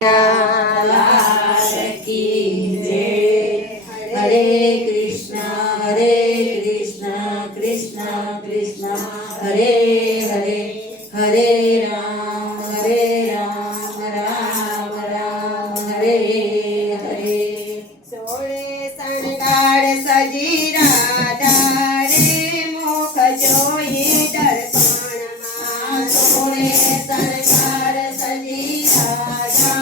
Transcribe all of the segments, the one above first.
लाल की जय। हरे कृष्ण कृष्ण कृष्ण हरे हरे, हरे राम राम राम हरे हरे। सोळे शणगार सजी राधा रे मुख जोई दर्पणમાં सोळे शणगार सजी राधा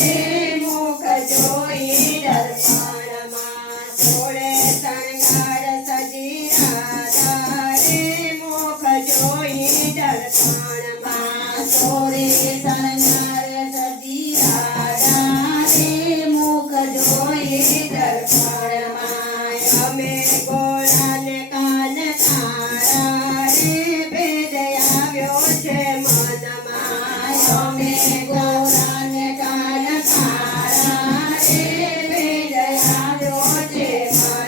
रे मुख जोई દર્પણમાં સોળે શણગાર સજી રાધા રે મુખ જોઈ દર્પણમાં સોળે શણગાર સજી રાધા રે મુખ જોઈ દર્પણમાં અમે ગોળાને કાન તારા રે ભેદ આવ્યો છે મનમાં અમે ગોરાને કાન તારા રે ભેદ આવ્યો છે મનમાં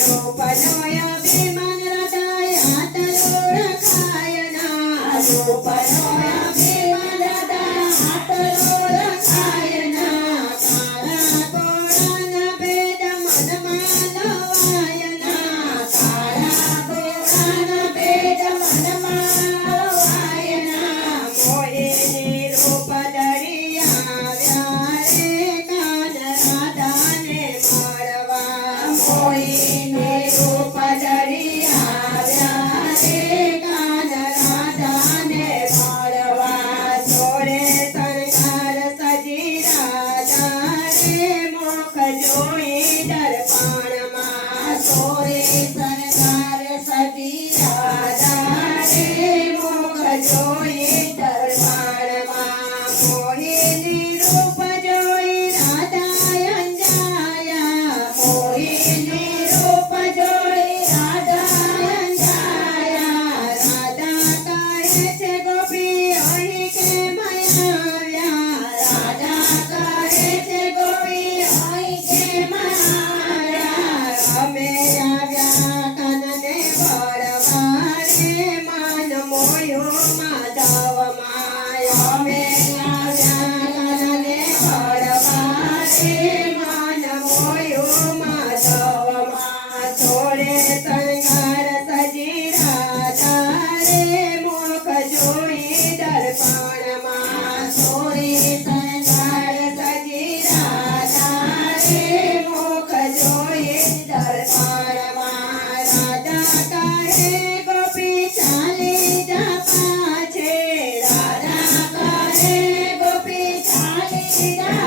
રૂપનો અભિમાન હૃદય આતરો રખાયના રૂપનો અભિમાન હૃદય આતરો રખાયના તારા ગોળાના ભેદ મનમાં લવાયના તારા ગોરાના ભેદ મનમાં લવાયના મોહિની રૂપ ધરી આવ્યા રે કાન રાધાને મળવા મોહિને રૂપ ધરી આવ્યા રે કાન રાધાને મળવા સોળે શણગાર સજી રાધા રે મુખ જોઈ દર્પણમાં સોળે શણગાર સજી રાધા રે મુખ જોઈ દર્પણમાં મોહિની રૂપ જોઈ રાધા અંજાયા મોહિની રૂપ જોઈ રાધા અંજાયા રાધા કહે છે ગોપી અહીં કેમ આવ્યા રાધા કહે છે ગોપી અહીં કેમ આવ્યા અમે આવ્યા કનને વળવા રે મન મોયો માધવમાં અમે આવ્યા કનને વળવા રે મન મોયો માધવમાં સોળે શણગાર સજી રાધા રે મુખ જોઈ દર્પણમાં સોળે શણગાર સજી રાધા રે મુખ જોઈ દર્પણમાં રાધા કહે ગોપી ચાલી જા પાછે રાધા કહે ગોપી ચાલી જા